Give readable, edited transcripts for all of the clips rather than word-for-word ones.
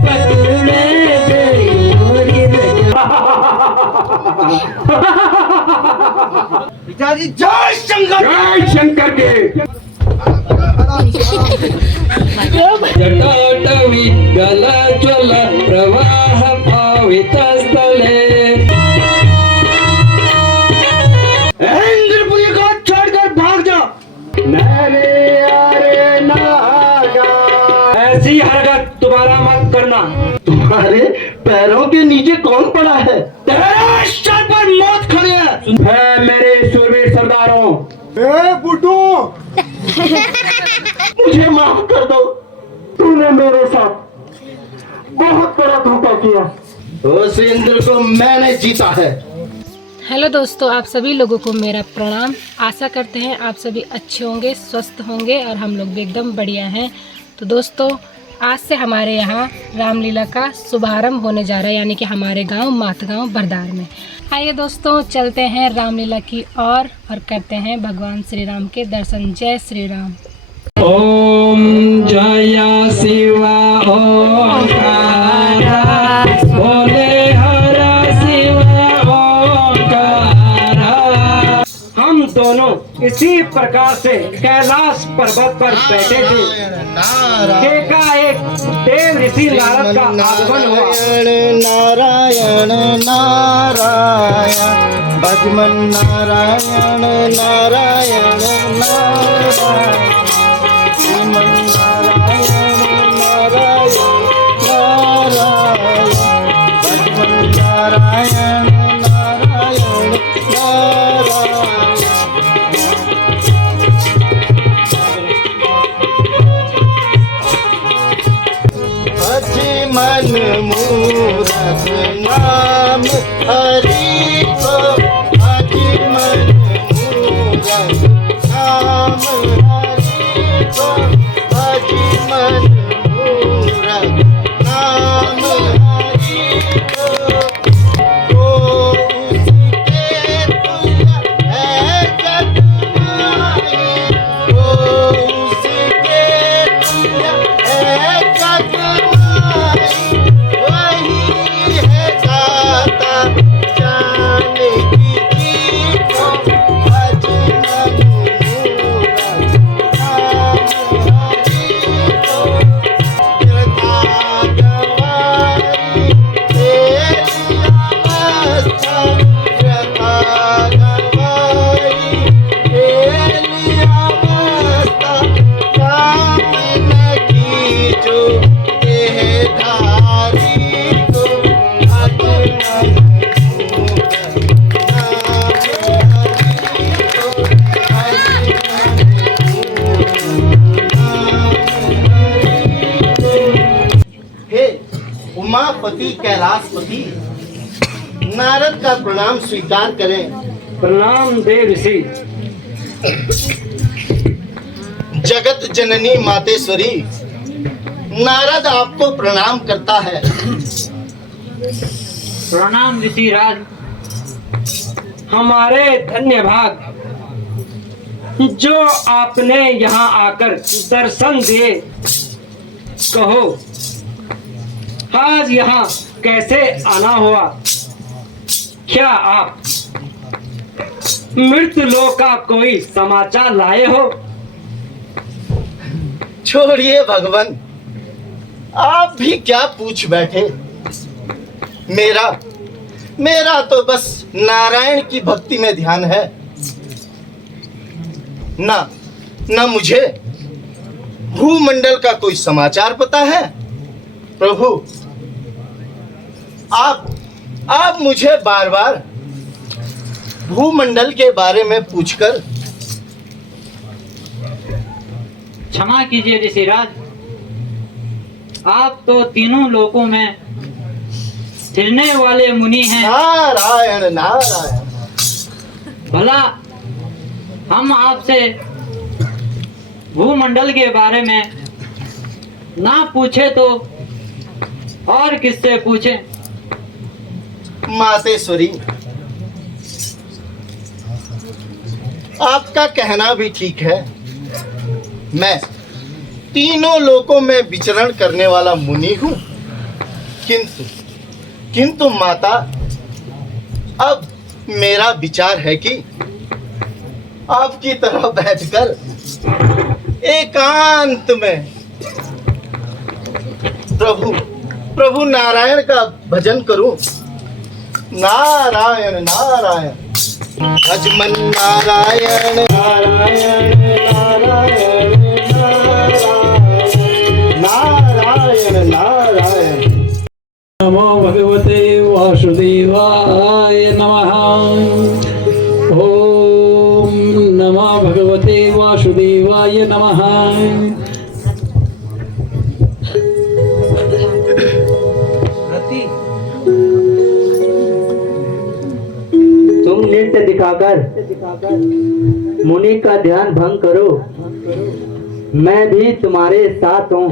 पकड़े तेरी मोरी पिताजी जय शंकर। जय शंकर के जटाटवी गलज्वल प्रवाह पावित स्थले। इंद्रपुरी को छोड़कर भाग जा। अरे नागा, ऐसी हरकत दोबारा मत करना। तुम्हारे पैरों के नीचे कौन पड़ा है? तेरे सर पर मौत खड़ी है। मेरे शूरवीर सरदारों, बुड्ढू मुझे माफ कर दो। तूने मेरे साथ बहुत बड़ा धोखा किया। उस इंद्र को मैंने जीता है। हेलो दोस्तों, आप सभी लोगों को मेरा प्रणाम। आशा करते हैं आप सभी अच्छे होंगे, स्वस्थ होंगे और हम लोग भी एकदम बढ़िया हैं। तो दोस्तों, आज से हमारे यहाँ रामलीला का शुभारंभ होने जा रहा है, यानी कि हमारे गांव माथगांव बरदार में। आइए दोस्तों, चलते हैं रामलीला की और करते हैं भगवान श्री राम के दर्शन। जय श्री राम। ओम जय शिवा ओंकार बोले हर शिवा ओंकार। हम दोनों इसी प्रकार से कैलाश पर्वत पर बैठे थे। एकाएक देव ऋषि नारद का आगमन हुआ। नारायण नारायण भजमन नारायण नारायण नारायण श्रीमन नारायण नारायण नारायण भजमन नारायण नारायण नारायण। मन मूरत नाम हरि को, अजी मन मूरत नाम हरि को, अजी मन मूरत नाम हरि को। उसके तुल्य है जग माही, उसके तुल्य है जग माही, वही है दाता जानकी जी को, भजन मूरत नाम हरि को। कृता गवाई तेरी अवस्था, कृता गवाई तेरी अवस्था, कामन की जो देहधारी को, भजन मूरत नाम हरि को, भजन मूरत नाम हरि को। हे उमापति कैलाशपति, नारद का प्रणाम स्वीकार करें। प्रणाम देव ऋषि। जगत जननी मातेश्वरी, नारद आपको प्रणाम करता है। प्रणाम ऋषिराज। हमारे धन्य भाग जो आपने यहाँ आकर दर्शन दिए। कहो आज यहाँ कैसे आना हुआ? क्या आप मृत लोक का कोई समाचार लाए हो? छोड़िए भगवान, आप भी क्या पूछ बैठे। मेरा तो बस नारायण की भक्ति में ध्यान है। ना मुझे भूमंडल का कोई समाचार पता है। प्रभु, आप मुझे बार बार भूमंडल के बारे में पूछकर क्षमा कीजिए ऋषिराज, आप तो तीनों लोकों में फिरने वाले मुनि हैं। नारायण नारायण। भला हम आपसे भूमंडल के बारे में ना पूछे तो और किससे पूछें? मातेश्वरी, आपका कहना भी ठीक है। मैं तीनों लोकों में विचरण करने वाला मुनि हूँ। किंतु माता, अब मेरा विचार है कि आपकी तरह बैठकर एकांत में प्रभु नारायण का भजन करूं। नारायण नारायण भजमन नारायण नारायण नारायण नारायण नारायण। नमो भगवते वासुदेवाय नमः। ओम नमो भगवते वासुदेवाय नमः। तुम नृत्य दिखाकर मुनि का ध्यान भंग करो, मैं भी तुम्हारे साथ हूँ।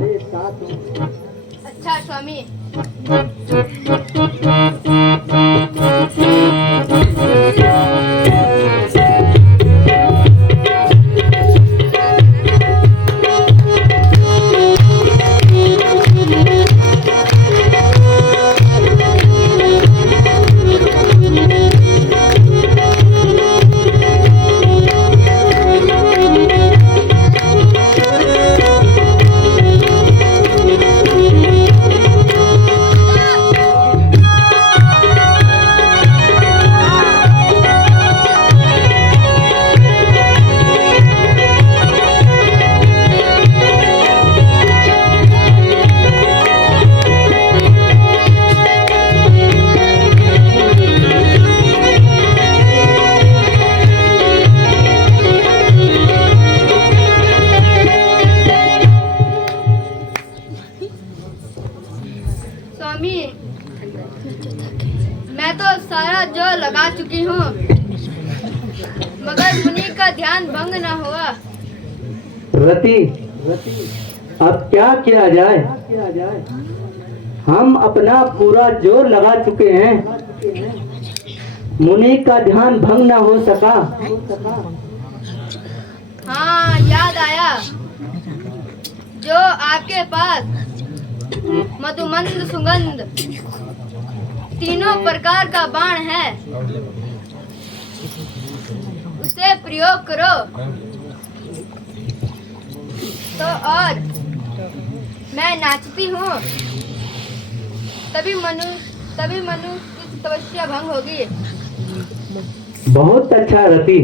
अच्छा स्वामी। स्वामी, मैं तो सारा जोर लगा चुकी हूँ, मगर मुनि का ध्यान भंग न हुआ। रति, अब क्या किया जाए? हम अपना पूरा जोर लगा चुके हैं, मुनि का ध्यान भंग न हो सका। हाँ, याद आया, जो आपके पास मधुमंद सुगंध तीनों प्रकार का बाण है, उसे प्रयोग करो तो और मैं नाचती हूँ, तभी मनु की तपस्या भंग होगी। बहुत अच्छा रति।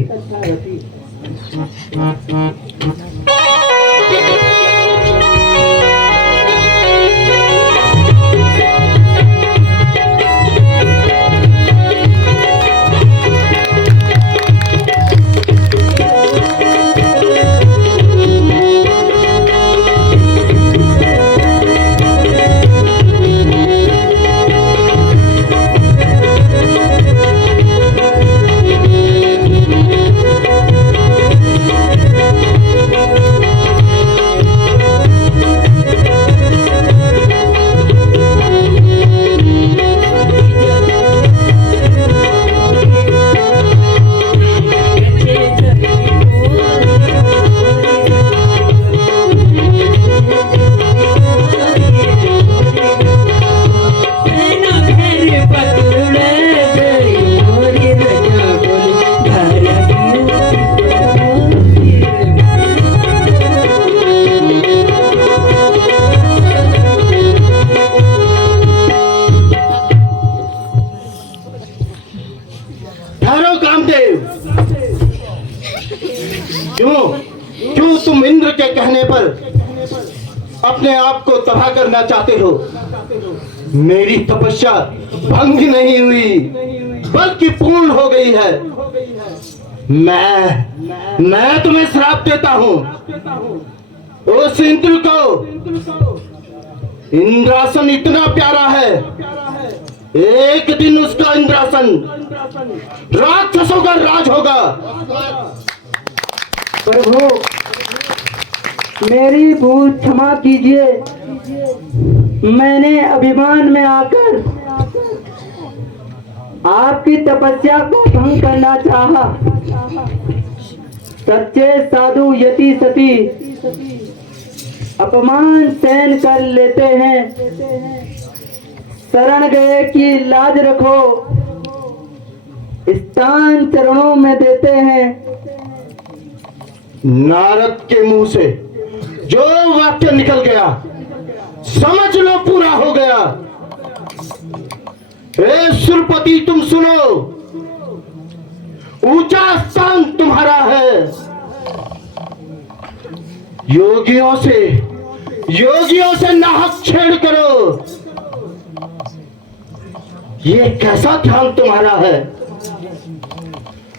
क्यों तुम इंद्र के कहने पर अपने आप को तबाह करना चाहते हो? मेरी तपस्या भंग नहीं हुई बल्कि पूर्ण हो गई है। मैं तुम्हें श्राप देता हूं, उस इंद्र को, इंद्रासन इतना प्यारा है, एक दिन उसका इंद्रासन राक्षसों का राज होगा। प्रभु, मेरी भूल क्षमा कीजिए, मैंने अभिमान में आकर आपकी तपस्या को भंग करना चाहा। सच्चे साधु यति सती अपमान सहन कर लेते हैं, शरण गए की लाज रखो, स्थान चरणों में देते हैं। नारद के मुंह से जो वाक्य निकल गया समझ लो पूरा हो गया। हे सुरपति तुम सुनो, ऊंचा स्थान तुम्हारा है। योगियों से नाहक छेड़ करो, ये कैसा ध्यान तुम्हारा है।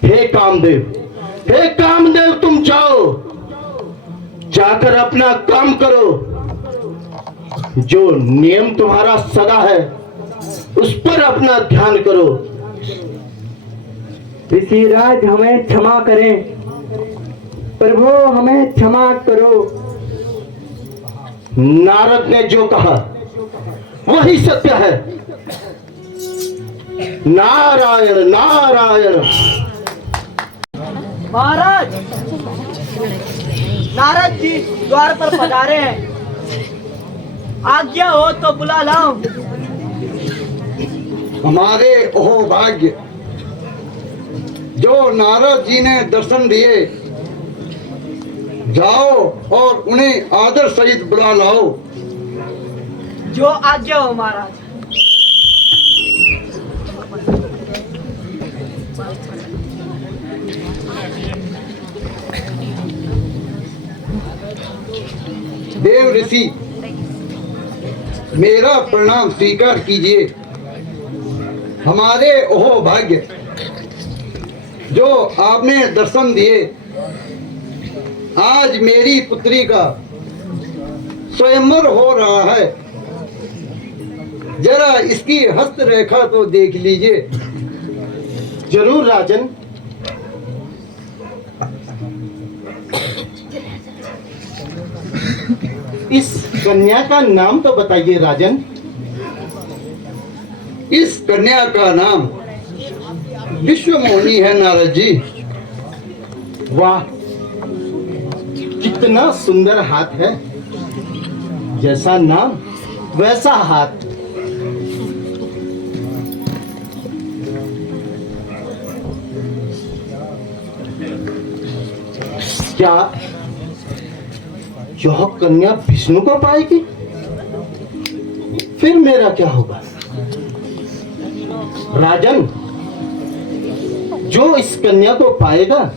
हे कामदेव तुम जाओ, जाकर अपना काम करो। जो नियम तुम्हारा सदा है उस पर अपना ध्यान करो। ऋषिराज हमें क्षमा करें, प्रभु हमें क्षमा करो। नारद ने जो कहा वही सत्य है। नारायण नारायण। महाराज, नारद जी द्वार पर पधारे हैं, आज्ञा हो तो बुला लाओ। हमारे ओह भाग्य, जो नारद जी ने दर्शन दिए, जाओ और उन्हें आदर सहित बुला लाओ। जो आज्ञा हो महाराज। देव ऋषि, मेरा प्रणाम स्वीकार कीजिए। हमारे ओह भाग्य, जो आपने दर्शन दिए। आज मेरी पुत्री का स्वयंवर हो रहा है, जरा इसकी हस्त रेखा तो देख लीजिए। जरूर राजन। इस कन्या का नाम तो बताइए राजन। इस कन्या का नाम विश्वमोहिनी है नारद जी। वाह, कितना सुंदर हाथ है। जैसा नाम वैसा हाथ। क्या यह कन्या विष्णु को पाएगी? फिर मेरा क्या होगा? राजन, जो इस कन्या को पाएगा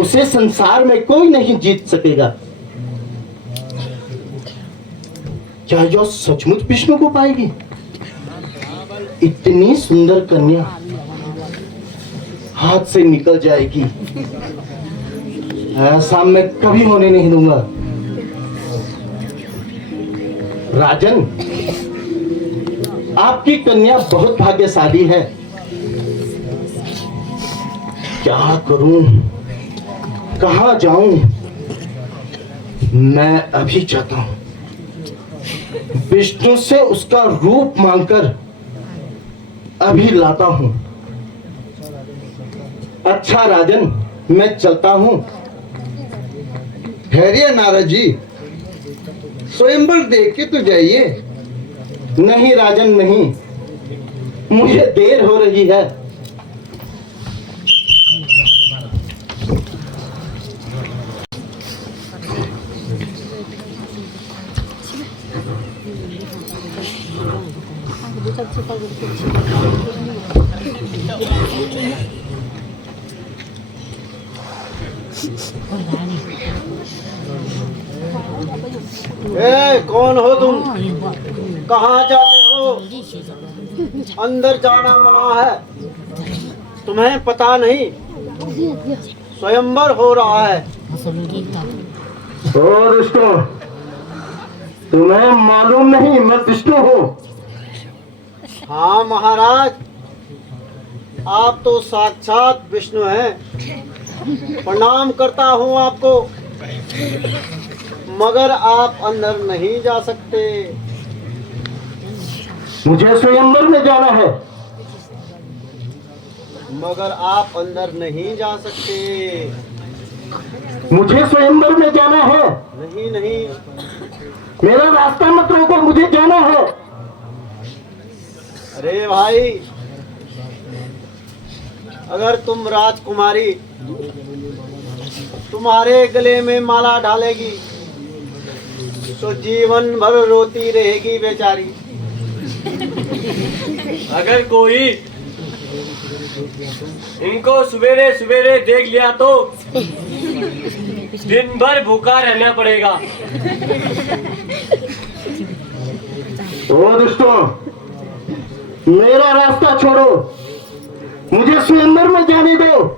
उसे संसार में कोई नहीं जीत सकेगा। क्या यह सचमुच विष्णु को पाएगी? इतनी सुंदर कन्या हाथ से निकल जाएगी, ऐसा मैं कभी होने नहीं दूंगा। राजन, आपकी कन्या बहुत भाग्यशाली है। क्या करूं, कहां जाऊं? मैं अभी जाता हूं, विष्णु से उसका रूप मांगकर अभी लाता हूं। अच्छा राजन, मैं चलता हूं। ठहरिए नारद जी, स्वयंवर देख के तो जाइए। नहीं राजन नहीं, मुझे देर हो रही है। कौन हो तुम? कहाँ जाते हो? अंदर जाना मना है। तुम्हें पता नहीं स्वयंवर हो रहा है। और विष्णु, तुम्हें मालूम नहीं मैं विष्णु हूँ? हाँ महाराज, आप तो साक्षात विष्णु हैं। प्रणाम करता हूँ आपको, मगर आप अंदर नहीं जा सकते। मुझे स्वयंवर में जाना है। मगर आप अंदर नहीं जा सकते। मुझे स्वयंवर में जाना है। नहीं नहीं, मेरा रास्ता मत रोको, मुझे जाना है। अरे भाई, अगर तुम राजकुमारी तुम्हारे गले में माला डालेगी तो जीवन भर रोती रहेगी बेचारी। अगर कोई इनको सवेरे सवेरे देख लिया तो दिन भर भूखा रहना पड़ेगा। ओ दोस्तों, मेरा रास्ता छोड़ो, मुझे स्वयंवर में जाने दो।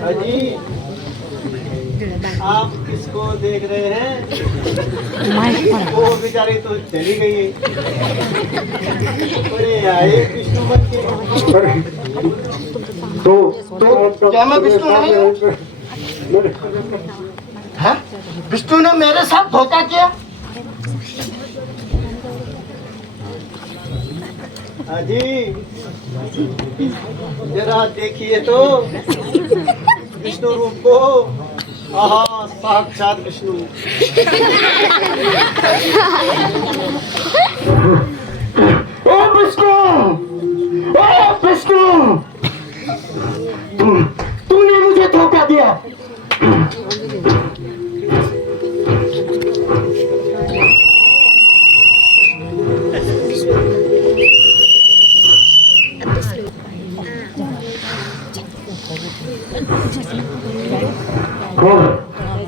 अजी, आप किसको देख रहे हैं? वो बेचारी तो चली गई है। अरे आए विष्णु बन के। तो क्या मैं विष्णु नहीं हूँ? हाँ? विष्णु ने मेरे साथ धोखा किया। अजी, जरा देखिए तो विष्णु रूप को। आहा, साक्षात विष्णु। ओ विष्णु, ओ विष्णु, तूने मुझे धोखा दिया।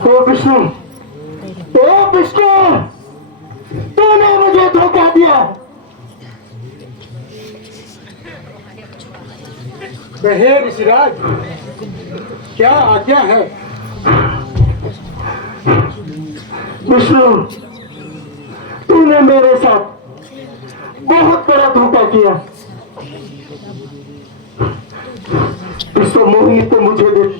ओ विष्णु, ओ विष्णु, तूने मुझे धोखा दिया। कहे ऋषिराज, क्या आज्ञा है? विष्णु, तूने मेरे साथ बहुत बड़ा धोखा किया। विश्व मोहिनी तो मुझे दे।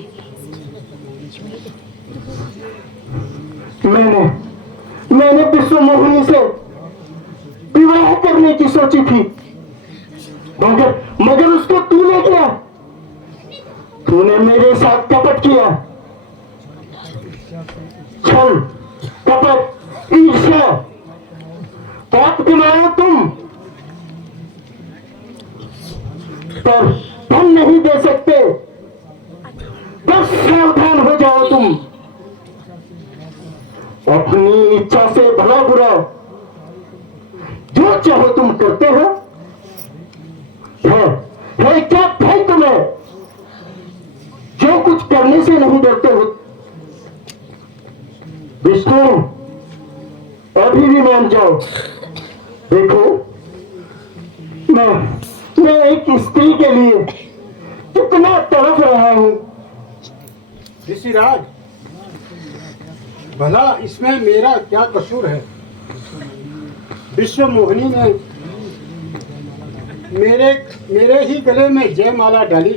मैंने विश्व मोहिनी से विवाह करने की सोची थी, मगर उसको तूने किया। तूने मेरे साथ कपट किया, छल, कपट, ईर्ष्या, पाप कमाओ तुम, पर धन नहीं दे सकते। बस सावधान हो जाओ तुम। अपनी इच्छा से भला बुरा जो चाहो तुम करते हो। है क्या भाई तुम्हें, जो कुछ करने से नहीं डरते हो? विष्णु, अभी भी मान जाओ। देखो, मैं एक स्त्री के लिए कितना तड़प रहा हूं। ऋषिराज, भला इसमें मेरा क्या कसूर है? विश्व मोहिनी ने मेरे ही गले में जयमाला डाली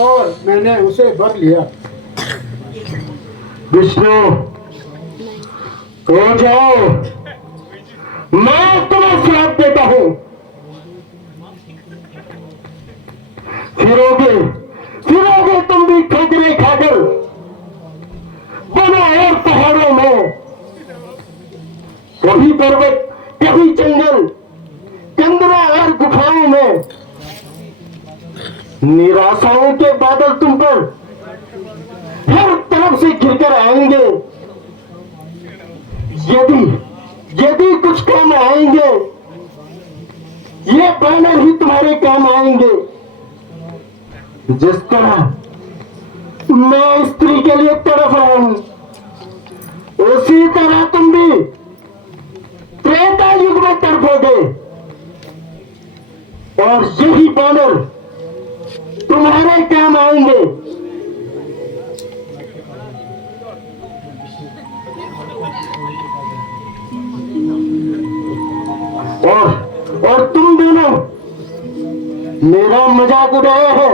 और मैंने उसे वर लिया। विष्णु, हो जाओ, मैं तुम्हें श्राप देता हूं। फिरोगे तुम भी ठोकरे खाकर वनों और पहाड़ों में, कभी पर्वत, कभी जंगल, कंदरा और गुफाओं में। निराशाओं के बादल तुम पर हर तरफ से घिरकर आएंगे। यदि कुछ काम आएंगे, ये बैनर ही तुम्हारे काम आएंगे। जिस तरह मैं स्त्री के लिए तड़प रहा हूं, उसी तरह तुम भी त्रेता युग में तड़पोगे और यही बैनर तुम्हारे काम आएंगे। और तुम दोनों मेरा मजाक उड़ाया है,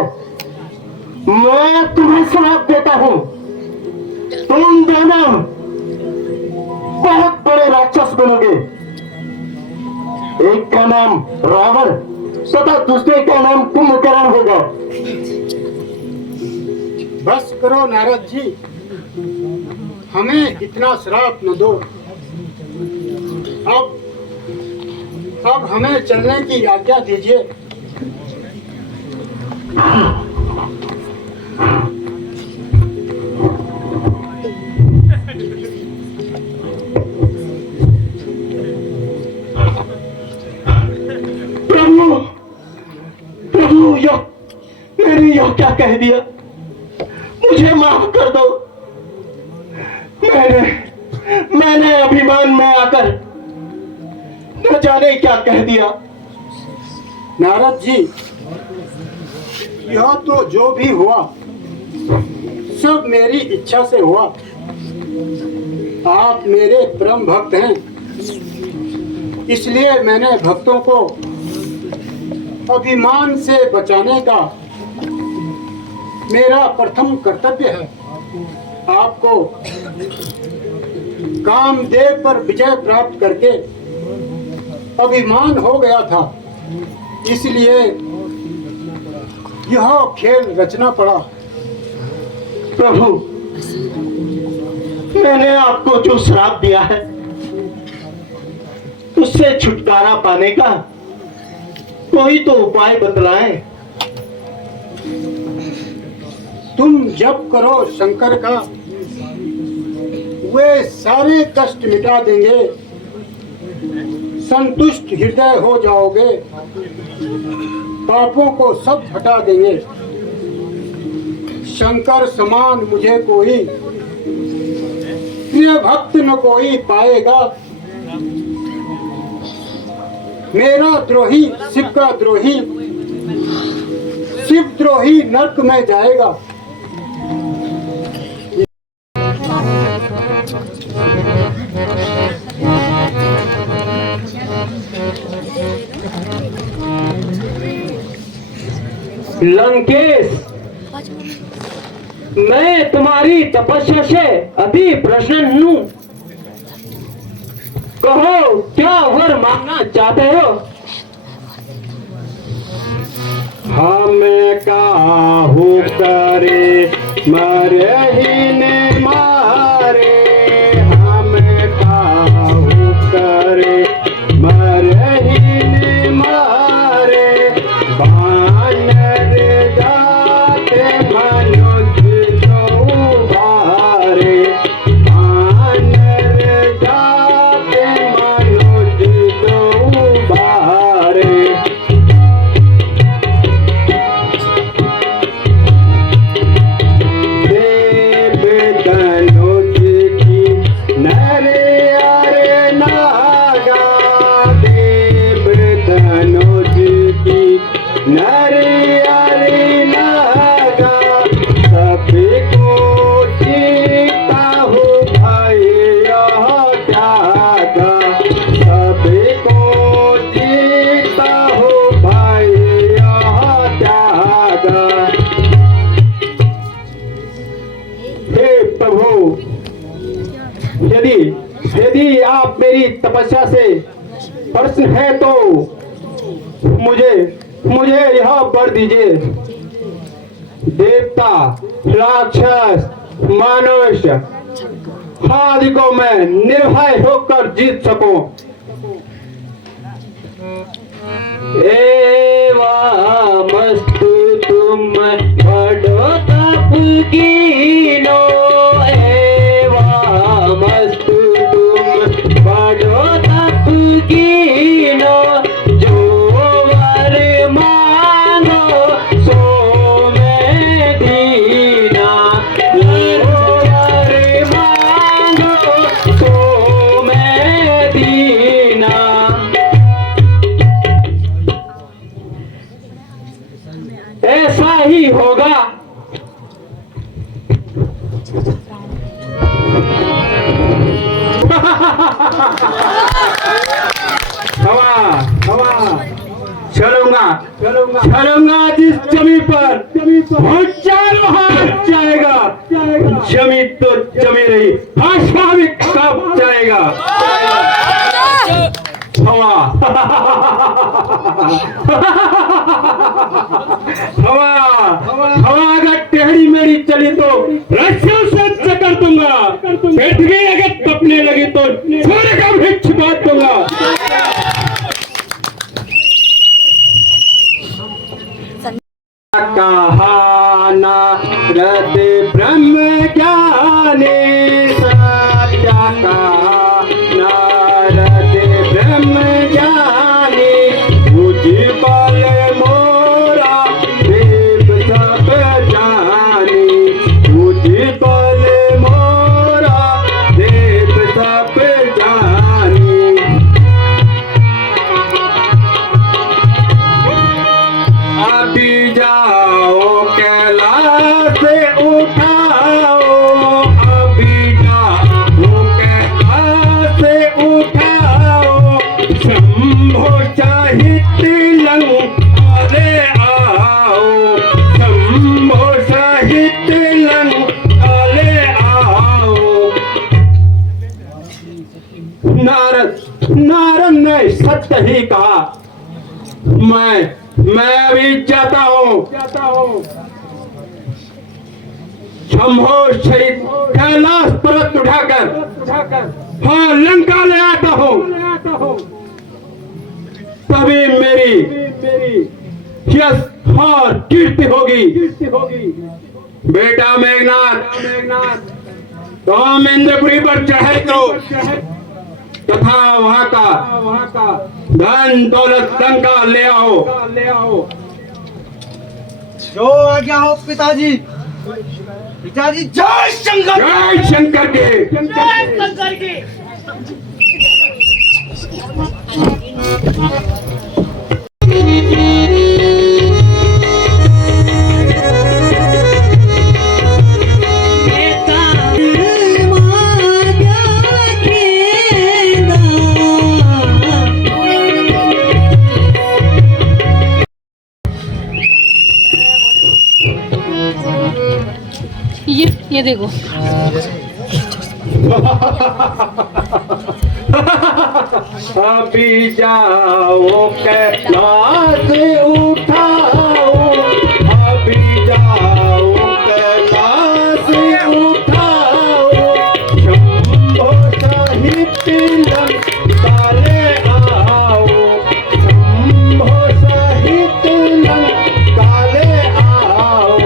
मैं तुम्हें श्राप देता हूँ, तुम दोनों बहुत बड़े राक्षस बनोगे। एक का नाम रावण तथा दूसरे का नाम कुंभकर्ण होगा। बस करो नारद जी, हमें इतना श्राप न दो। अब हमें चलने की आज्ञा दीजिए। प्रभु प्रभु, मैंने यह क्या कह दिया, मुझे माफ कर दो। मैंने अभिमान में आकर न जाने क्या कह दिया। नारद जी, यह तो जो भी हुआ सब मेरी इच्छा से हुआ। आप मेरे परम भक्त हैं, इसलिए मैंने भक्तों को अभिमान से बचाने का मेरा प्रथम कर्तव्य है। आपको कामदेव पर विजय प्राप्त करके अभिमान हो गया था, इसलिए यह खेल रचना पड़ा। प्रभु, मैंने आपको जो श्राप दिया है उससे छुटकारा पाने का कोई तो उपाय बतलाएं। तुम जप करो शंकर का, वे सारे कष्ट मिटा देंगे। संतुष्ट हृदय हो जाओगे, पापों को सब हटा देंगे। शंकर समान मुझे कोई प्रिय भक्त न कोई पाएगा। मेरा द्रोही शिव का द्रोही, शिव द्रोही नरक में जाएगा। लंकेश, मैं तुम्हारी तपस्या से अति प्रसन्न हूँ। कहो, क्या वर मांगना चाहते हो? हम काहू करे मरहीन मारे, हम काहू करे मरहीन मारे। बानर जाते मनुष्य तो भारे, बानर जाते मनुष्य तो भारे। यदि आप मेरी तपस्या से प्रसन्न है तो मुझे यह वर दीजिए। देवता, राक्षस, मनुष्य आदि को मैं निर्भय होकर जीत सकूं। एवमस्तु तुम बड़ो तप कीनो, एवमस्तु तुम बड़ो तप कीनो। जो वर मांगो सो मैं दीना, जो वर मांगो सो मैं दीना। ऐसा ही होगा। चलूंगा जिस जमीन पर 1000 जमी तो जमी रही, भाषा भी कब जाएगा। हवा हवा हवा अगर टेढ़ी मेढ़ी चली तो रस्सियों से चकर दूंगा, बैठ गई अगर तपने लगी तो सूर्य का भी छिपा दूंगा। कहा नारद ब्रह्म ज्ञानी, सत्य कहा नारद ब्रह्म ज्ञानी, उज्ज्वल मोरा देव सब जानी, उज्ज्वल मोरा देव सब जानी। अभी जाओ कैलाश उठाओ, अभी जाओ कैलाश उठाओ, शंभो साहित्य लंकाले आओ, शंभो साहित्य लंकाले आओ। नारद ने सत्य ही कहा, मैं अभी जाता हूँ। शंभो सहित कैलाश पर्वत उठाकर हाँ लंका ले आता हूँ। तभी मेरी यश और कीर्ति होगी। बेटा मेघनाथ, तुम इंद्रपुरी पर चढ़ाई करो तथा वहाँ का धन दौलत लंका ले आओ। जो आज्ञा हो पिताजी। पिताजी जय शंकर। जय शंकर के। ये देखो अभी जाओ कैलाश उठाओ, अभी जाओ कैलाश उठाओ, शंभो साहित्य लंकाले आओ, शंभो साहित्य लंकाले आओ।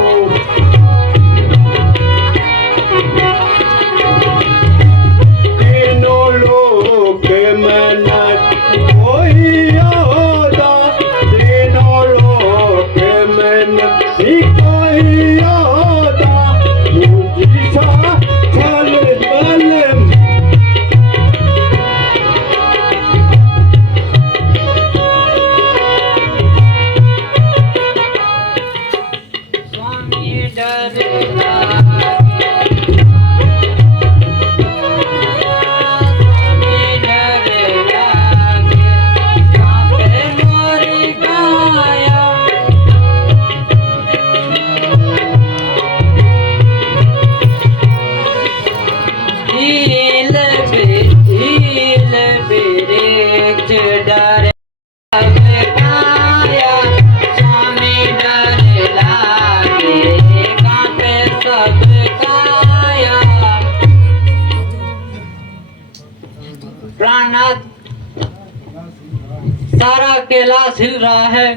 सारा कैलाश हिल रहा है।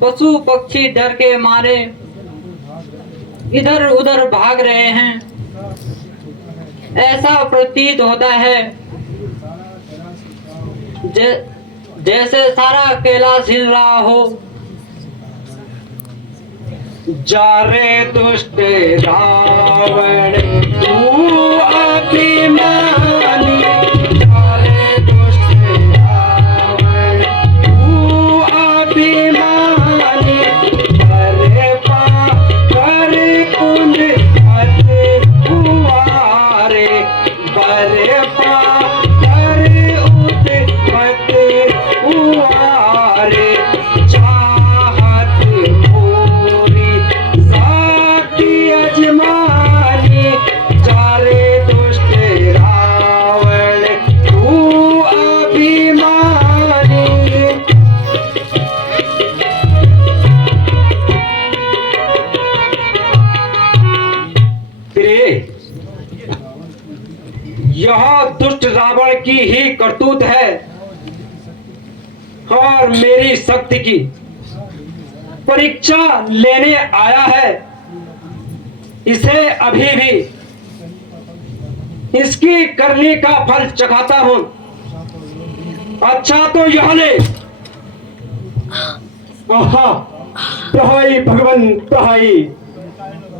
पशु पक्षी डर के मारे इधर उधर भाग रहे हैं। ऐसा प्रतीत होता है जैसे सारा कैलाश हिल रहा हो। जा रे दुष्ट रावण तू अभिमानी, जा रे दुष्ट रावण तू अभिमानी, करे करे कुंज हते हुआरे, करे करे उत हते हुआरे, चाहत मोरी साकी अजमा यह दुष्ट रावण की ही करतूत है और मेरी शक्ति की परीक्षा लेने आया है। इसे अभी भी इसकी करने का फल चखाता हूं। अच्छा तो यह ले। आहा, प्रहाई भगवान प्रहाई,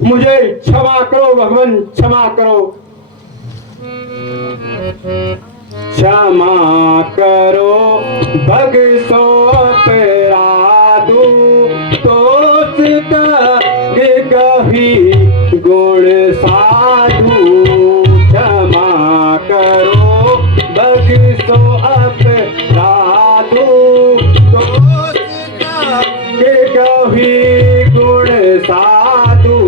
मुझे क्षमा करो भगवान, क्षमा करो, क्षमा करो भगसो अपराधु, दोष गही गुण साधु, क्षमा करो भगसो अपराधु, दोष गही गुण साधु।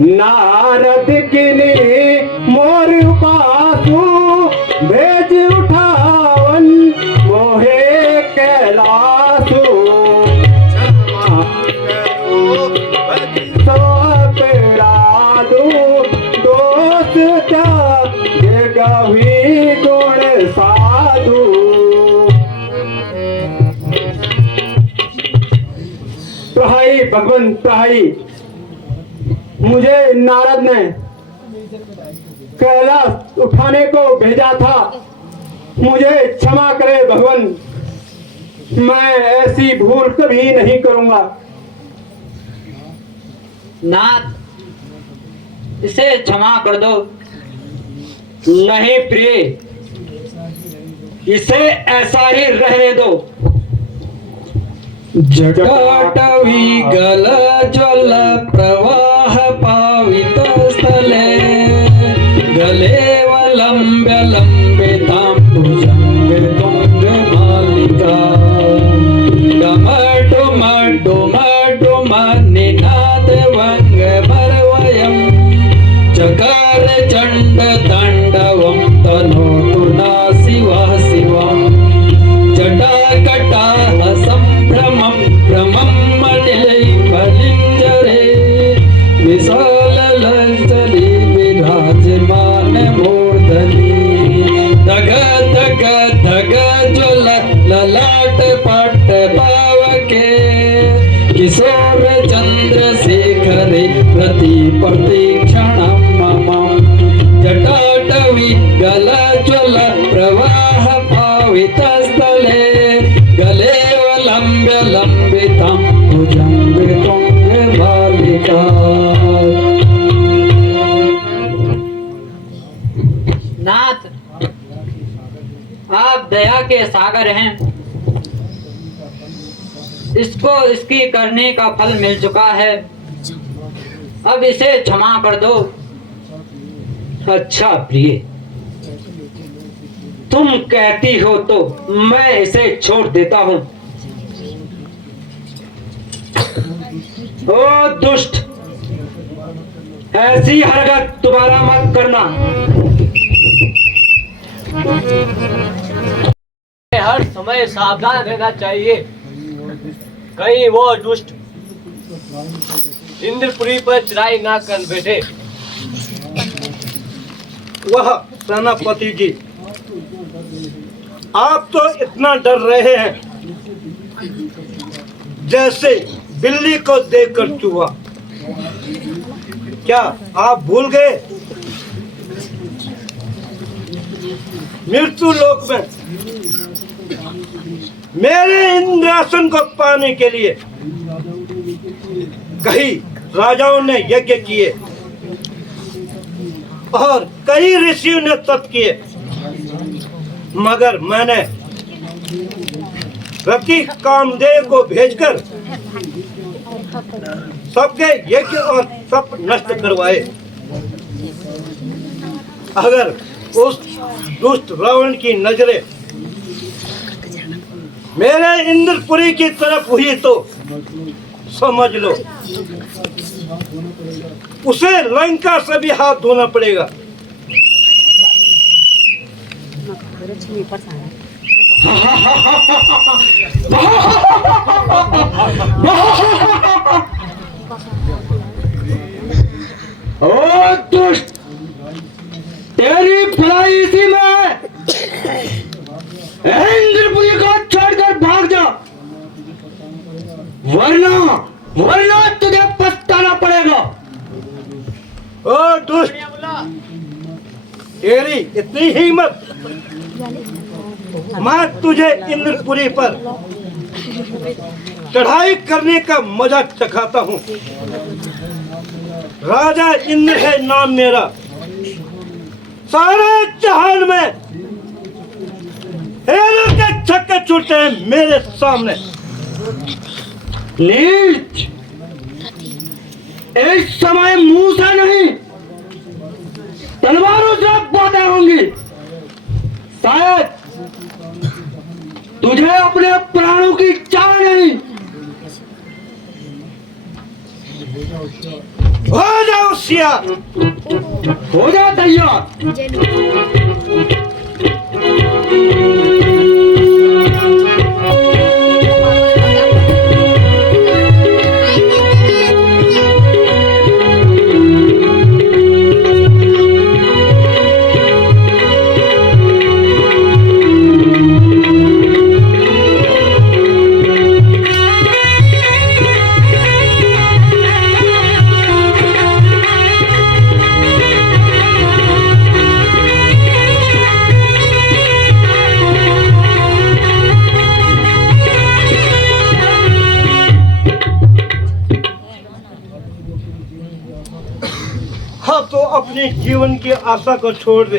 नारद किने मोर पासु, भेज उठावन मोहे कैलासु, क्षमा करो भगसो अपराधु, दोष गही गुण साधु। प्रहाई भगवान प्रहाई, मुझे नारद ने कैलाश उठाने को भेजा था, मुझे क्षमा करे भगवान, मैं ऐसी भूल कभी नहीं करूंगा। नाथ, इसे क्षमा कर दो। नहीं प्रिय, इसे ऐसा ही रहने दो। जटाटवी गल ज्वल प्रवाह पावित स्थले, गलेवलम्ब्य लम्बितां भुजंग तुंग मालिका, डमडुम डुम डुम निनाद वंग मरवयं, चकार चंड तांडवं तनोतु न शिवः शिवम्, जटाकटाह संभ्रमं भ्रमं मलिलिंजरे, विशाललचली विराजमान मूर्धनि, धग धग धग ज्वल ललाट पट पावके, किशोर चंद्रशेखरे प्रति प्रतीक्षणं मम, जटाटवी गल ज्वल प्रवाह पावित स्थले, गलेवलम्ब्य लम्बितां भुजंग तुंग बालिका। नाथ, आप दया के सागर हैं। इसको इसकी करने का फल मिल चुका है, अब इसे क्षमा कर दो। अच्छा प्रिय, तुम कहती हो तो मैं इसे छोड़ देता हूं। ओ दुष्ट, ऐसी हरकत दोबारा मत करना। हर समय सावधान रहना चाहिए, कहीं वो दुष्ट इंद्रपुरी पर चढ़ाई ना कर बैठे। वह सेनापति जी, आप तो इतना डर रहे हैं जैसे बिल्ली को देखकर चूहा। क्या आप भूल गए मृत्यु लोक में मेरे इंद्रासन को पाने के लिए कई राजाओं ने यज्ञ किए और कई ऋषियों ने तप किए, मगर मैंने रति कामदेव को भेजकर सबके यज्ञ और तप नष्ट करवाए। अगर उस दुष्ट रावण की नजरें मेरे इंद्रपुरी की तरफ हुई तो समझ लो उसे लंका से भी हाथ धोना पड़ेगा। ओ दुष्ट, तेरा तेरी इतनी हिम्मत, मैं तुझे इंद्रपुरी पर चढ़ाई करने का मजा चखाता हूँ। राजा इंद्र है नाम मेरा, सारे जहान में हेरों के छक्के छूटे हैं मेरे सामने। नीच, इस समय मुंह से नहीं तलवारों से बातें होंगी। शायद तुझे अपने प्राणों की चाह नहीं। हो जाओ होशियार, हो जा तैयार। हाँ तो अपने जीवन की आशा को छोड़ दे,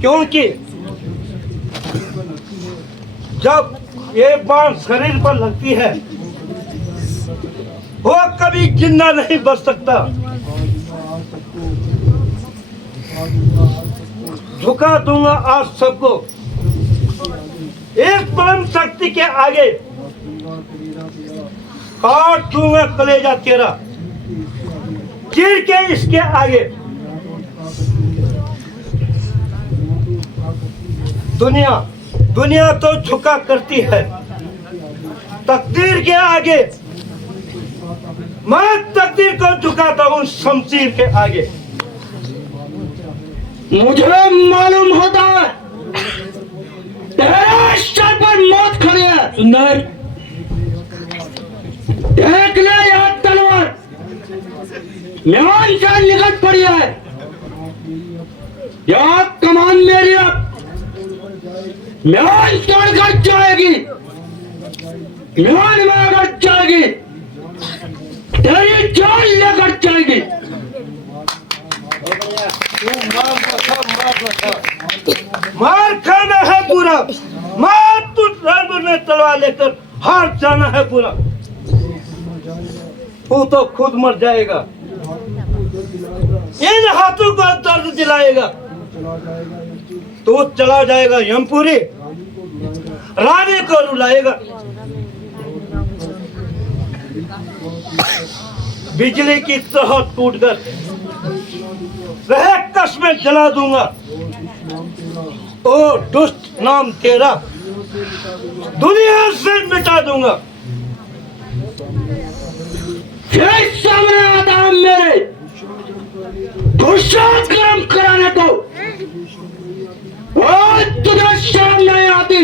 क्योंकि जब ये बाण शरीर पर लगती है वो कभी जिंदा नहीं बच सकता। झुका दूंगा आज सबको एक परम शक्ति के आगे, काट दूंगा कलेजा तेरा चीर के इसके आगे। दुनिया तो झुका करती है तकदीर के आगे, मैं तकदीर को झुकाता हूँ शमशीर के आगे। मुझे मालूम होता है तेरे सर पर मौत खड़ी है। सुंदर, देख ले यह तलवार म्यान से निकट पड़ी है। यह कमान मेरी अब म्यान तोड़कर जाएगी। म्यान में अगर जाएगी तेरी जान लेकर जाएगी। मार खाना है पूरा, मार तू रणभूमि में तलवार लेकर हार जाना है पूरा। तू तो खुद मर जाएगा, इन हाथों को दर्द दिलाएगा। तू चला जाएगा यमपुरी, रानी को रुलाएगा। बिजली की तरह टूटकर रहे कस में जला दूंगा। ओ दुष्ट नाम तेरा दुनिया से मिटा दूंगा। फिर सामने आता है मेरे दुश्मन कर्म कराने को, और तुझे शर्म नहीं आती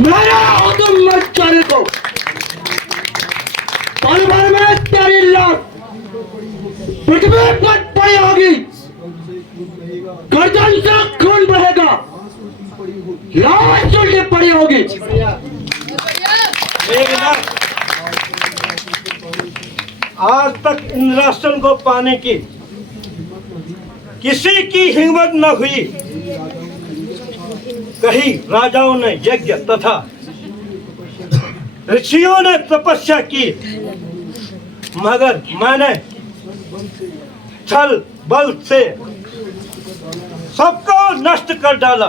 मेरा हुक्म मत करने को। पल भर में तेरी लाश पृथ्वी पर पड़ी होगी, गर्दन से खून बहेगा, लाश उल्टी पड़ी होगी। आज तक इंद्रासन को पाने की किसी की हिम्मत न हुई। कहीं राजाओं ने यज्ञ तथा ऋषियों ने तपस्या की, मगर मैंने छल बल से सबको नष्ट कर डाला।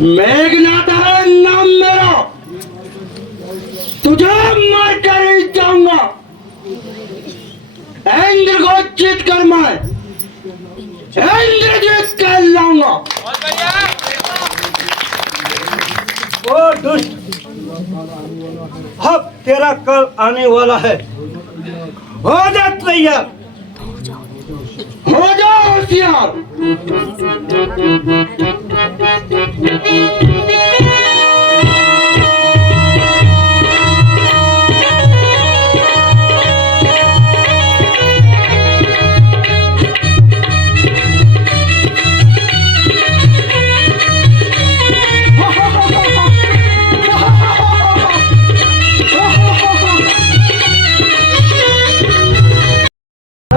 मेघनाथ है नाम मेरा, तुझे मार कर ही जाऊंगा। इंद्र को जीत कर मैं इंद्रजीत कहलाऊंगा। ओ दुष्ट, अब तेरा कल आने वाला है, हो जा तैयार, हो जाओ होशियार।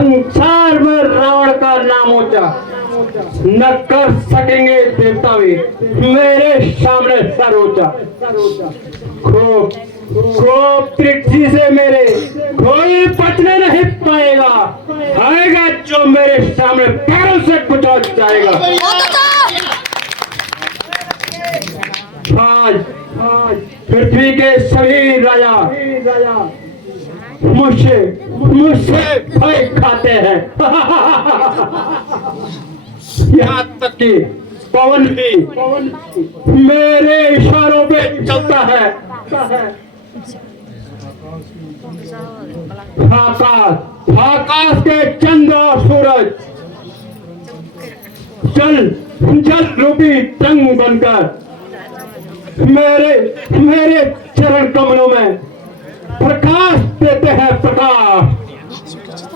संसार में रावण का नाम ऊंचा न कर सकेंगे देवता भी मेरे सामने सर ऊंचा। खूब खूब दृष्टि से मेरे कोई बचने नहीं पाएगा, आएगा जो मेरे सामने पैरों से कुचल जाएगा। आज पृथ्वी के सभी राजा मुझसे भय खाते हैं। यहाँ तक कि पवन भी मेरे इशारों पे चलता है। आकाश के चंद्र और सूरज जल रूपी तंग बनकर मेरे चरण कमलों में प्रकाश देते हैं। प्रकाश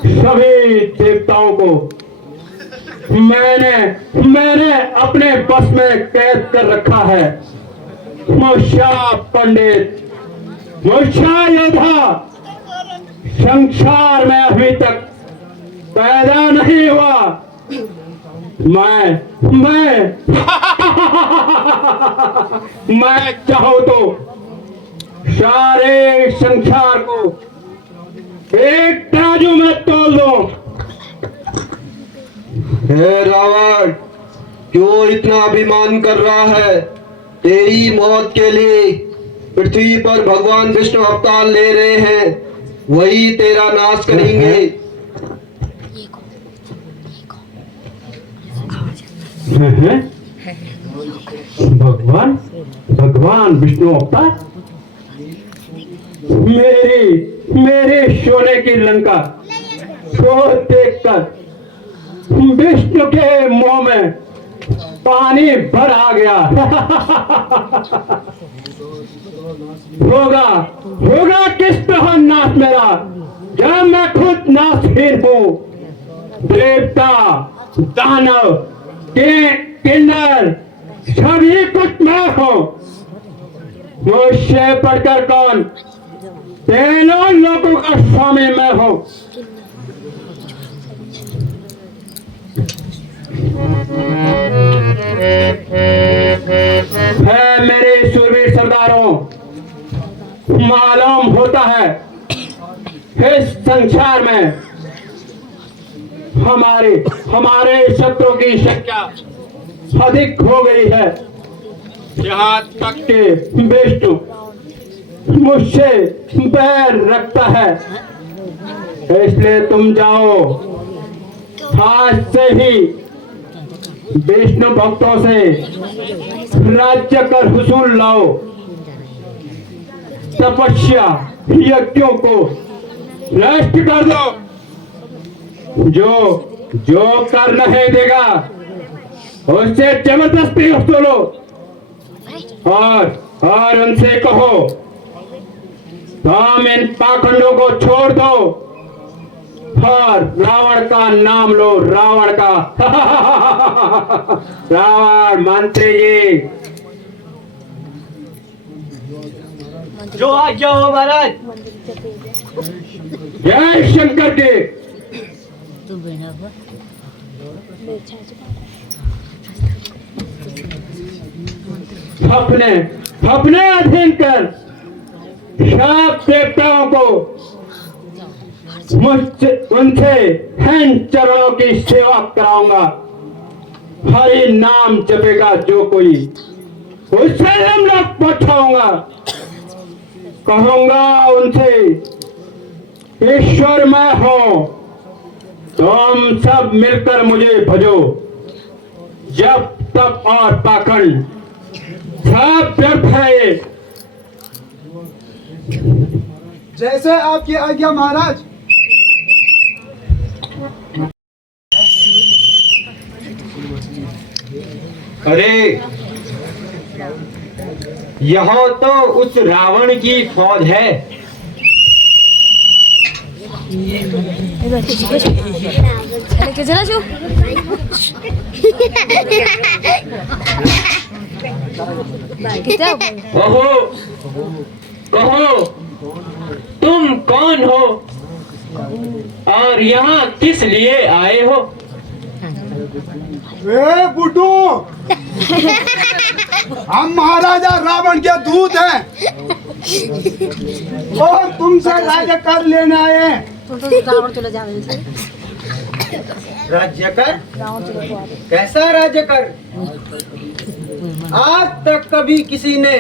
सभी देवताओं को मैंने अपने बस में कैद कर रखा है। मूषा पंडित, मूषा योद्धा संसार में अभी तक पैदा नहीं हुआ। मैं चाहूं तो सारे संसार को एक तराजू में तोल दो। हे रावण, क्यों इतना अभिमान कर रहा है? तेरी मौत के लिए पृथ्वी पर भगवान विष्णु अवतार ले रहे हैं, वही तेरा नाश करेंगे। भगवान विष्णु अवतार मेरे सोने की लंका को देखकर विष्णु के मुंह में पानी भर आ गया। होगा किस तरह नाश मेरा, जब मैं खुद नाशहीन हूँ। देवता, दानव, किन्नर सभी कुछ मैं हूँ। मुझसे पढ़कर कौन? तीनों लोगों का स्वामी मैं हूँ। है मेरे शूरवीर सरदारों, मालूम होता है इस संसार में हमारे शत्रुओं की संख्या अधिक हो गई है। यहाँ तक कि विष्णु मुझसे बैर रखता है। इसलिए तुम जाओ, आज से ही विष्णु भक्तों से राज्य कर हुसूल लाओ। तपस्या यज्ञों को नष्ट कर दो। जो कर नहीं देगा उससे जबरदस्ती वसूलो और उनसे कहो तुम इन पाखंडों को छोड़ दो और रावण का नाम लो। रावण का रावण मंत्री जी, जो आज्ञा हो महाराज। जय शंकर के। अपने अधीन कर सब देवताओं को उनसे हैन चरणों की सेवा कराऊंगा। हरि नाम जपेगा जो कोई, उससे हम लोग पहुंचाऊंगा। कहूंगा उनसे ईश्वर मैं हूं, तुम सब मिलकर मुझे भजो। जब तप और पाखंड सब व्यर्थ है। जैसे आपकी आज्ञा महाराज। अरे यहाँ तो उस रावण की फौज है। कहो तुम कौन हो? और यहाँ किस लिए आए हो? ए बुड्ढू, हम महाराजा रावण के दूत हैं और तुमसे राज्य कर लेने आए हैं। राज्य कर? कैसा राज्य कर? आज तक कभी किसी ने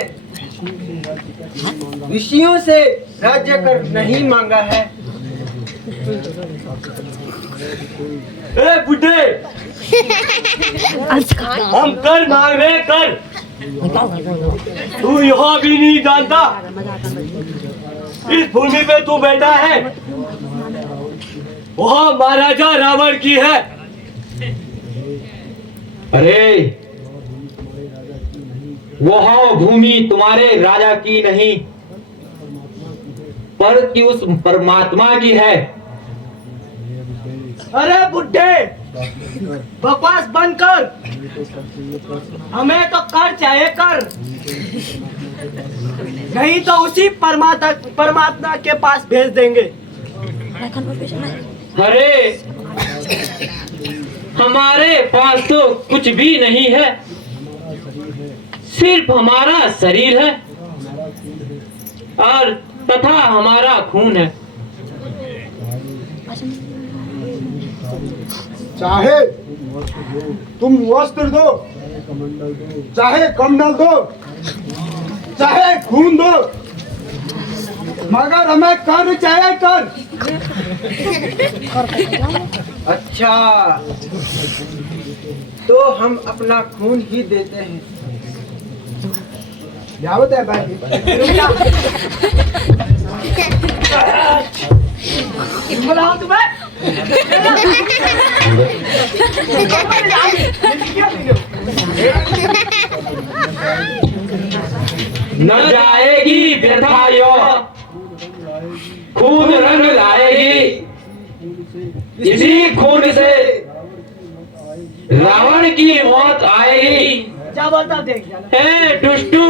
ऋषियों से राज्य कर नहीं मांगा है। ए बुड्ढे, हम कर मांग रहे कर। तू यहाँ भी नहीं जानता, इस भूमि पे तू बैठा है वहाँ महाराजा रावण की है। अरे वह भूमि तुम्हारे राजा की नहीं, पर कि उस परमात्मा की है। अरे बुड्ढे, बकवास बंद कर। हमें तो कर चाहे कर, नहीं तो उसी परमात्मा के पास भेज देंगे। अरे हमारे पास तो कुछ भी नहीं है, सिर्फ हमारा शरीर है और तथा हमारा खून है। चाहे तुम वस्त्र दो, चाहे कमंडल दो, चाहे खून दो, मगर हमें कर चाहे कर। अच्छा, तो हम अपना खून ही देते हैं। क्या होता है भाई? न जाएगी व्यथा यो, खून रंग लाएगी, इसी खून से रावण की मौत आएगी। क्या बता दे? हे दुष्टू,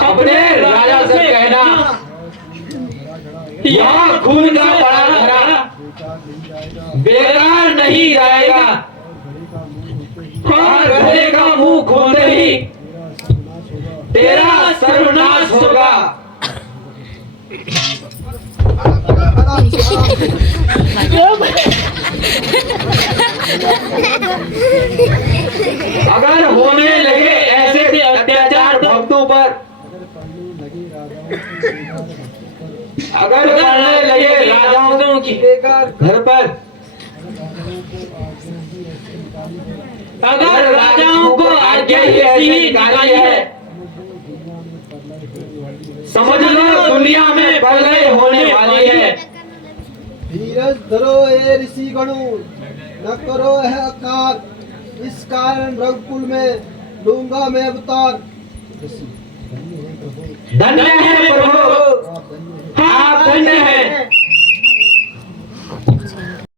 अपने राजा से कहना यहाँ खून का बड़ा धरा बेकार नहीं रहेगा, और गधे का मुंह खोलते ही तेरा सर्वनाश होगा। अगर होने लगे ऐसे अत्याचार भक्तों पर, अगर करने लगे राजाओं की घर पर, अगर राजाओं को आज्ञा ऐसी ही निकाली है, समझ लो दुनिया में प्रलय होने वाली है। धीरज धरो हे ऋषि गणों, न करो है अकार, इस कारण रघुकुल में लूंगा मैं अवतार। धन्य है